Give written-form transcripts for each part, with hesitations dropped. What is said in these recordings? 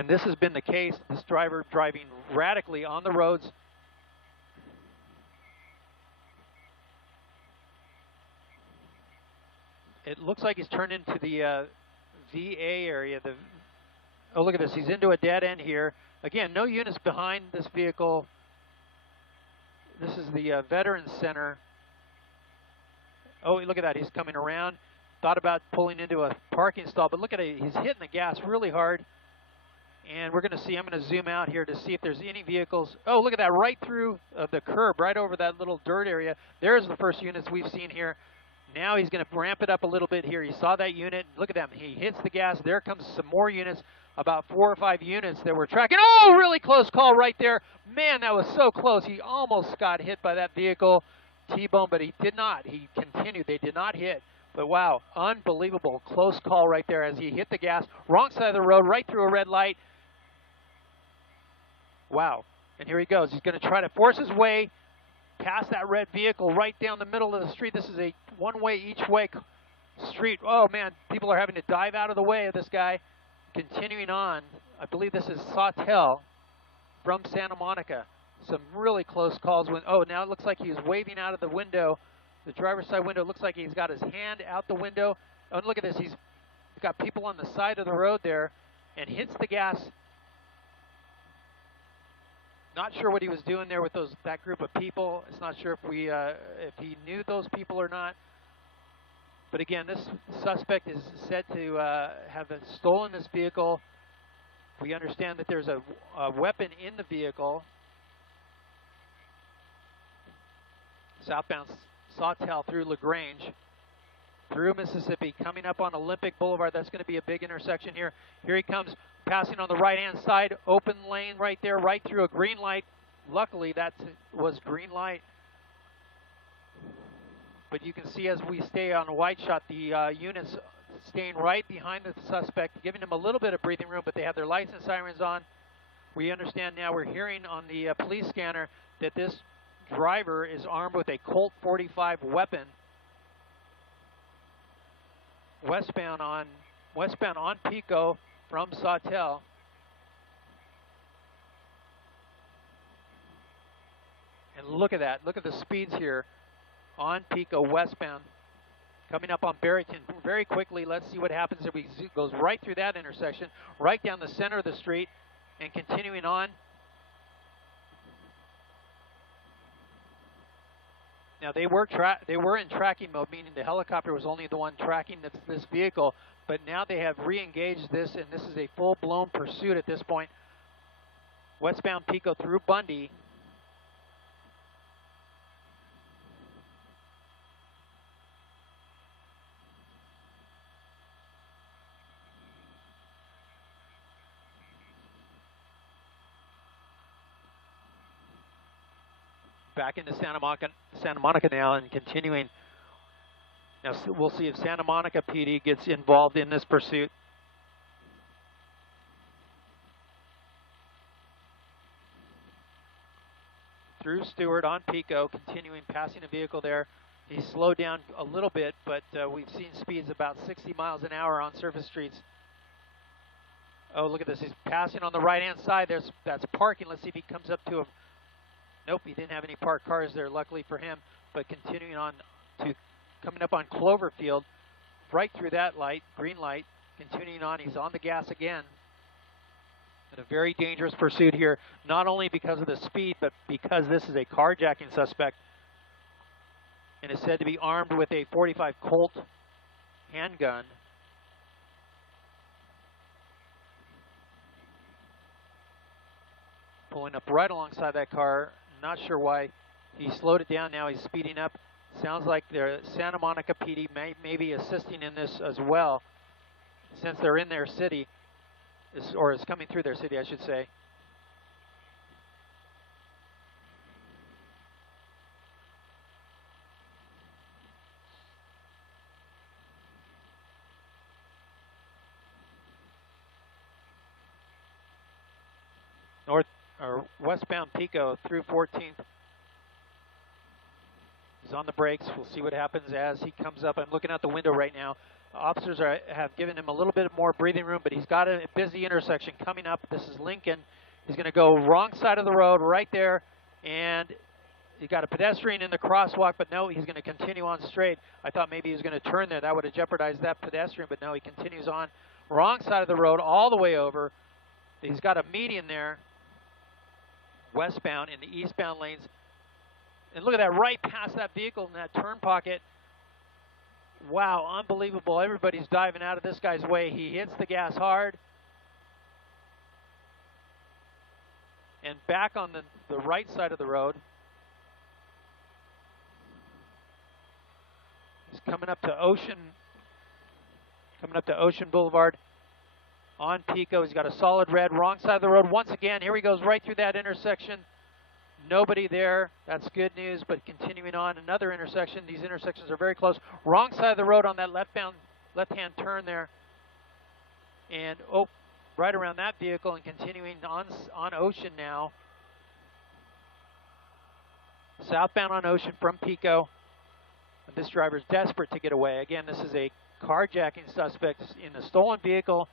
And this has been the case. This driver driving radically on the roads. It looks like he's turned into the VA area. Oh, look at this. He's into a dead end here. Again, no units behind this vehicle. This is the Veterans Center. Oh, look at that. He's coming around. Thought about pulling into a parking stall, but look at it. He's hitting the gas really hard. And we're going to see, I'm going to zoom out here to see if there's any vehicles. Oh, look at that. Right through the curb, right over that little dirt area. There's the first units we've seen here. Now he's going to ramp it up a little bit here. You saw that unit. Look at them. He hits the gas. There comes some more units, about 4 or 5 units that we're tracking. Oh, really close call right there. Man, that was so close. He almost got hit by that vehicle, T-bone, but he did not. He continued. They did not hit. But wow, unbelievable close call right there as he hit the gas. Wrong side of the road, right through a red light. Wow. And here he goes. He's going to try to force his way past that red vehicle right down the middle of the street. This is a one-way each way street. Oh man, people are having to dive out of the way of this guy. Continuing on, I believe this is Sawtell from Santa Monica. Some really close calls. Oh, now it looks like he's waving out of the window, the driver's side window. It looks like he's got his hand out the window. Oh, and look at this. He's got people on the side of the road there and hits the gas. Not sure what he was doing there with that group of people. It's not sure if he knew those people or not. But again, this suspect is said to have stolen this vehicle. We understand that there's a weapon in the vehicle. Southbound Sawtell through LaGrange, through Mississippi, coming up on Olympic Boulevard. That's going to be a big intersection here. Here he comes, passing on the right-hand side, open lane right there, right through a green light. Luckily, that was green light. But you can see as we stay on a wide shot, the units staying right behind the suspect, giving him a little bit of breathing room, but they have their lights and sirens on. We understand now, we're hearing on the police scanner that this driver is armed with a Colt 45 weapon. Westbound on Pico from Sawtell. And look at that. Look at the speeds here on Pico westbound. Coming up on Barrington very quickly. Let's see what happens if he goes right through that intersection, right down the center of the street, and continuing on. Now they were in tracking mode, meaning the helicopter was only the one tracking this vehicle, but now they have re-engaged this, and this is a full-blown pursuit at this point. Westbound Pico through Bundy. Back into Santa Monica now and continuing. Now we'll see if Santa Monica PD gets involved in this pursuit. Through Stewart on Pico, continuing, passing a vehicle there. He's slowed down a little bit, but we've seen speeds about 60 miles an hour on surface streets. Oh, look at this. He's passing on the right-hand side. That's parking. Let's see if he comes up to him. Nope, he didn't have any parked cars there, luckily for him. But continuing on to coming up on Cloverfield, right through that light, green light, continuing on. He's on the gas again. And a very dangerous pursuit here, not only because of the speed, but because this is a carjacking suspect. And is said to be armed with a .45 Colt handgun. Pulling up right alongside that car. Not sure why he slowed it down. Now he's speeding up. Sounds like the Santa Monica PD may be assisting in this as well, since they're in their city, or is coming through their city, I should say. Westbound Pico through 14th. He's on the brakes. We'll see what happens as he comes up. I'm looking out the window right now. Officers have given him a little bit more breathing room, but he's got a busy intersection coming up. This is Lincoln. He's going to go wrong side of the road right there, and he got a pedestrian in the crosswalk, but no, he's going to continue on straight. I thought maybe he was going to turn there. That would have jeopardized that pedestrian, but no, he continues on. Wrong side of the road all the way over. He's got a median there, westbound in the eastbound lanes. And look at that, right past that vehicle in that turn pocket. Wow, unbelievable. Everybody's diving out of this guy's way. He hits the gas hard. And back on the right side of the road. He's coming up to Ocean Boulevard on Pico. He's got a solid red, wrong side of the road. Once again, here he goes right through that intersection. Nobody there. That's good news, but continuing on, another intersection. These intersections are very close. Wrong side of the road on that left-hand turn there. And, oh, right around that vehicle and continuing on Ocean now. Southbound on Ocean from Pico. And this driver's desperate to get away. Again, this is a carjacking suspect in a stolen vehicle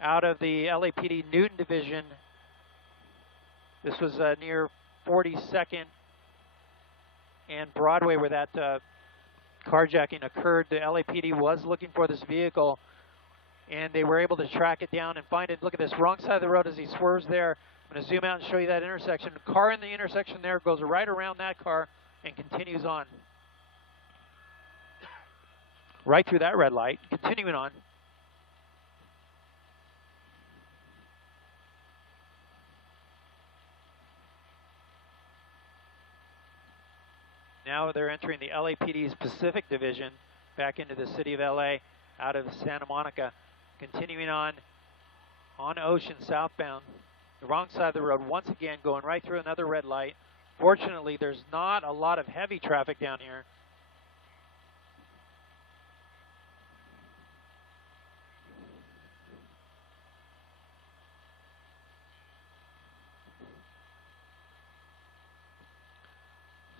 out of the LAPD Newton Division. This was near 42nd and Broadway where that carjacking occurred. The LAPD was looking for this vehicle, and they were able to track it down and find it. Look at this, wrong side of the road as he swerves there. I'm going to zoom out and show you that intersection. The car in the intersection there goes right around that car and continues on. Right through that red light, continuing on. Now they're entering the LAPD's Pacific Division back into the city of LA out of Santa Monica. Continuing on Ocean southbound, the wrong side of the road, once again going right through another red light. Fortunately, there's not a lot of heavy traffic down here.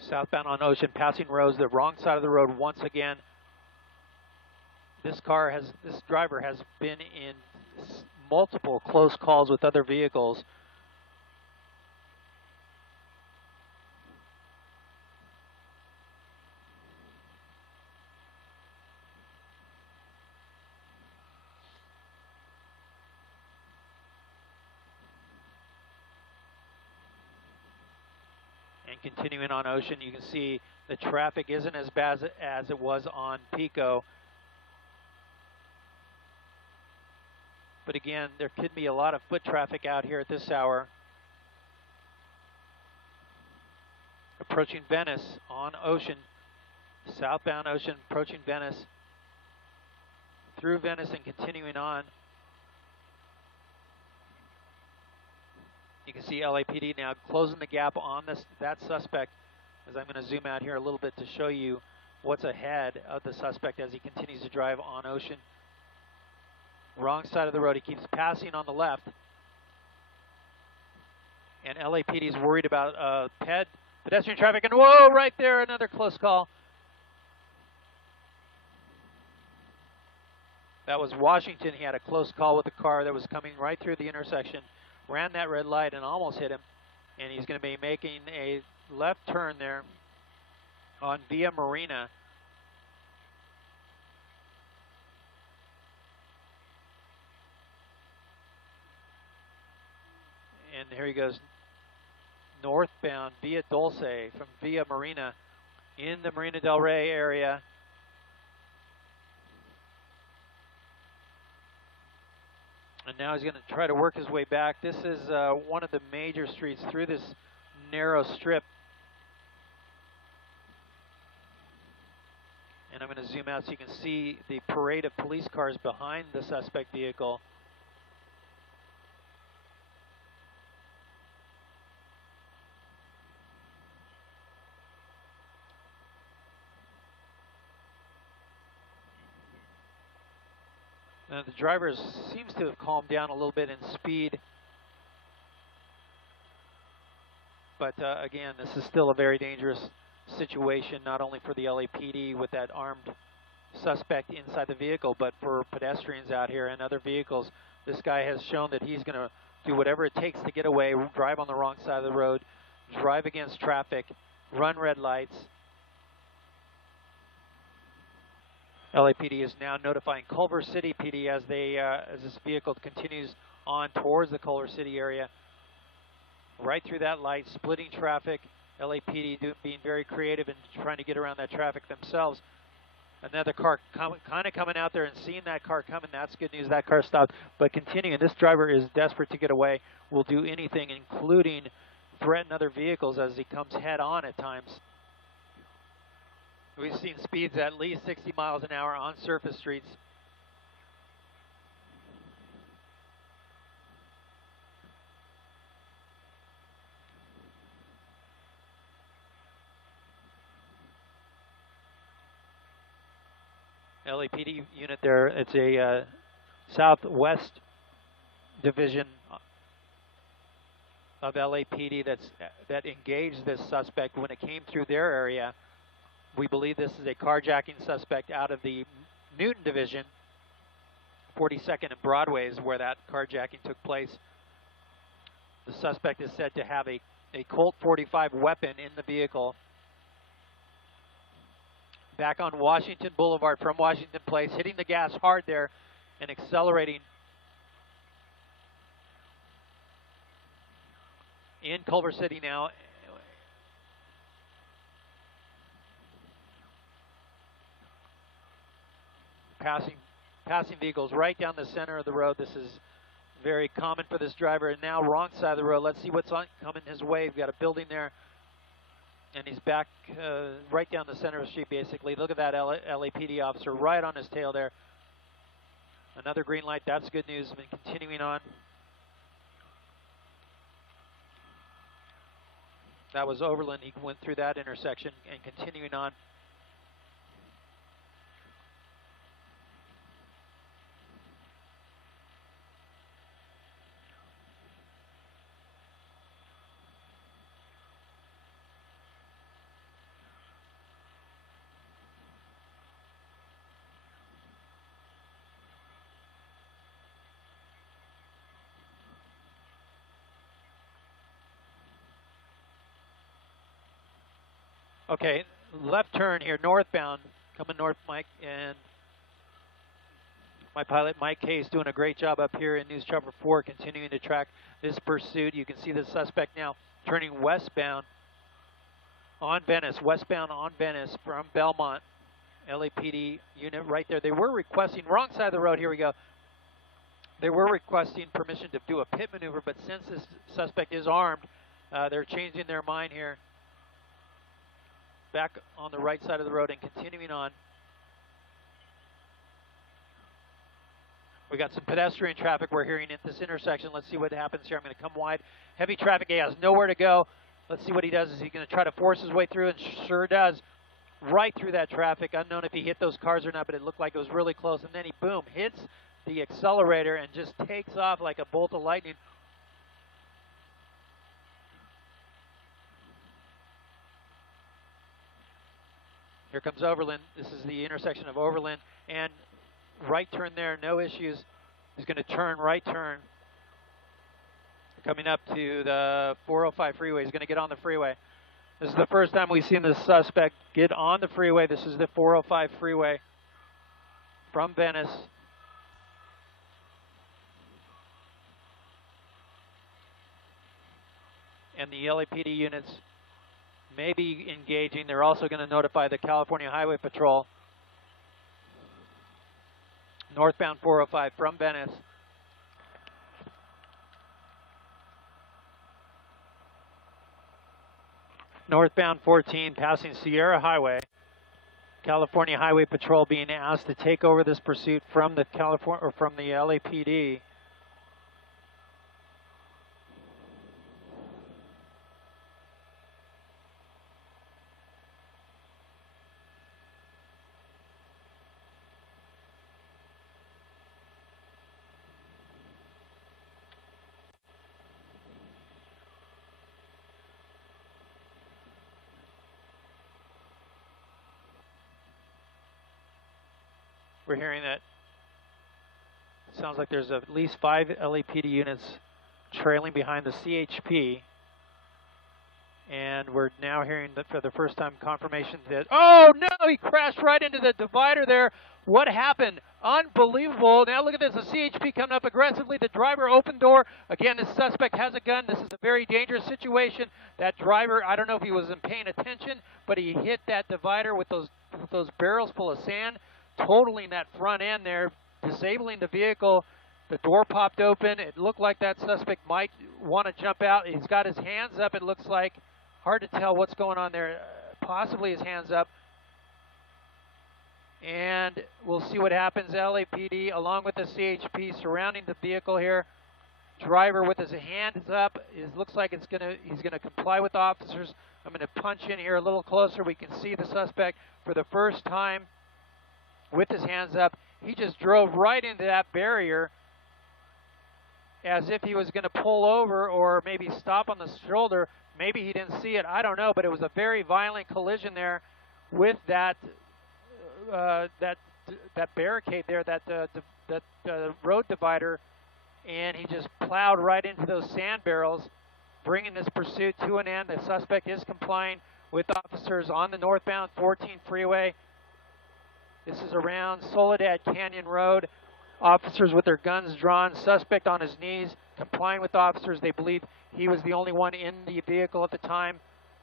Southbound on Ocean, passing roads, the wrong side of the road once again. This driver has been in multiple close calls with other vehicles. Continuing on Ocean, you can see the traffic isn't as bad as it was on Pico. But again, there could be a lot of foot traffic out here at this hour. Approaching Venice on Ocean, southbound Ocean, approaching Venice, through Venice and continuing on. You can see LAPD now closing the gap on that suspect, as I'm going to zoom out here a little bit to show you what's ahead of the suspect as he continues to drive on Ocean. Wrong side of the road, he keeps passing on the left. And LAPD is worried about pedestrian traffic, and whoa, right there, another close call. That was Washington. He had a close call with a car that was coming right through the intersection. Ran that red light and almost hit him, and he's going to be making a left turn there on Via Marina. And here he goes northbound Via Dulce from Via Marina in the Marina del Rey area. And now he's going to try to work his way back. This is one of the major streets through this narrow strip. And I'm going to zoom out so you can see the parade of police cars behind the suspect vehicle. The driver seems to have calmed down a little bit in speed. But again, this is still a very dangerous situation, not only for the LAPD with that armed suspect inside the vehicle, but for pedestrians out here and other vehicles. This guy has shown that he's going to do whatever it takes to get away, drive on the wrong side of the road, drive against traffic, run red lights. LAPD is now notifying Culver City PD as this vehicle continues on towards the Culver City area. Right through that light, splitting traffic. LAPD being very creative and trying to get around that traffic themselves. Another car kind of coming out there and seeing that car coming. That's good news. That car stopped. But continuing, this driver is desperate to get away. Will do anything, including threaten other vehicles as he comes head on at times. We've seen speeds at least 60 miles an hour on surface streets. LAPD unit there. It's a southwest division of LAPD that engaged this suspect when it came through their area. We believe this is a carjacking suspect out of the Newton division. 42nd and Broadway is where that carjacking took place. The suspect is said to have a Colt 45 weapon in the vehicle. Back on Washington Boulevard from Washington Place, hitting the gas hard there and accelerating in Culver City now. Passing vehicles right down the center of the road. This is very common for this driver. And now wrong side of the road. Let's see what's coming his way. We've got a building there. And he's back right down the center of the street, basically. Look at that LAPD officer right on his tail there. Another green light. That's good news. And continuing on. That was Overland. He went through that intersection and continuing on. Okay, left turn here, northbound, coming north, Mike, and my pilot, Mike Hayes, doing a great job up here in News Chopper 4, continuing to track this pursuit. You can see the suspect now turning westbound on Venice, westbound on Venice from Belmont. LAPD unit right there. They were requesting, wrong side of the road, here we go. They were requesting permission to do a pit maneuver, but since this suspect is armed, they're changing their mind here. Back on the right side of the road and continuing on. We got some pedestrian traffic we're hearing at this intersection. Let's see what happens here. I'm going to come wide. Heavy traffic. He has nowhere to go. Let's see what he does. Is he going to try to force his way through? And sure does. Right through that traffic. Unknown if he hit those cars or not, but it looked like it was really close. And then he, boom, hits the accelerator and just takes off like a bolt of lightning. Here comes Overland. This is the intersection of Overland and right turn there, no issues. He's going to turn, right turn. Coming up to the 405 freeway. He's going to get on the freeway. This is the first time we've seen the suspect get on the freeway. This is the 405 freeway from Venice. And the LAPD units may be engaging. They're also going to notify the California Highway Patrol. Northbound 405 from Venice. Northbound 14 passing Sierra Highway. California Highway Patrol being asked to take over this pursuit from the LAPD. We're hearing that it sounds like there's at least 5 LAPD units trailing behind the CHP. And we're now hearing that for the first time confirmation that, oh no, he crashed right into the divider there. What happened? Unbelievable. Now look at this, the CHP coming up aggressively. The driver open door. Again, this suspect has a gun. This is a very dangerous situation. That driver, I don't know if he wasn't paying attention, but he hit that divider with those barrels full of sand, totaling that front end there, disabling the vehicle. The door popped open. It looked like that suspect might want to jump out. He's got his hands up, it looks like. Hard to tell what's going on there. Possibly his hands up. And we'll see what happens. LAPD along with the CHP surrounding the vehicle here. Driver with his hands up. It looks like he's gonna comply with officers. I'm gonna punch in here a little closer. We can see the suspect for the first time with his hands up. He just drove right into that barrier as if he was going to pull over or maybe stop on the shoulder. Maybe he didn't see it. I don't know, but it was a very violent collision there with that barricade there, that road divider, and he just plowed right into those sand barrels, bringing this pursuit to an end. The suspect is complying with officers on the northbound 14 freeway. This is around Soledad Canyon Road. Officers with their guns drawn, suspect on his knees, complying with officers. They believe he was the only one in the vehicle at the time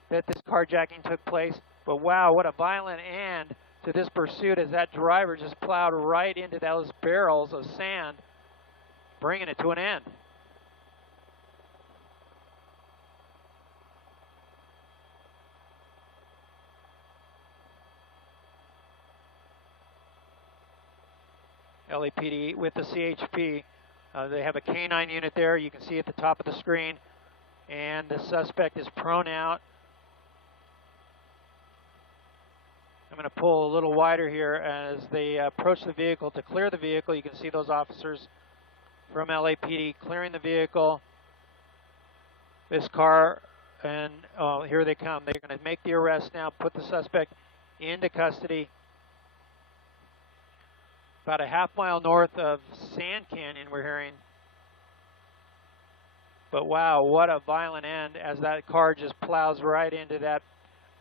that this carjacking took place. But wow, what a violent end to this pursuit as that driver just plowed right into those barrels of sand, bringing it to an end. LAPD with the CHP. They have a canine unit there. You can see at the top of the screen. And the suspect is prone out. I'm going to pull a little wider here as they approach the vehicle to clear the vehicle. You can see those officers from LAPD clearing the vehicle. This car, and oh, here they come. They're going to make the arrest now, put the suspect into custody. About a half-mile north of Sand Canyon, we're hearing. But wow, what a violent end as that car just plows right into that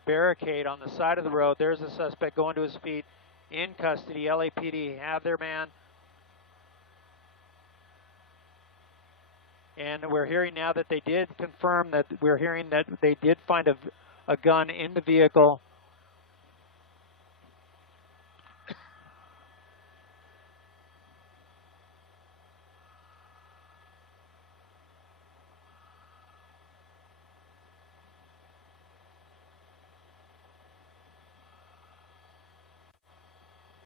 barricade on the side of the road. There's the suspect going to his feet, in custody. LAPD have their man. And we're hearing now that they did confirm that, we're hearing that they did find a gun in the vehicle.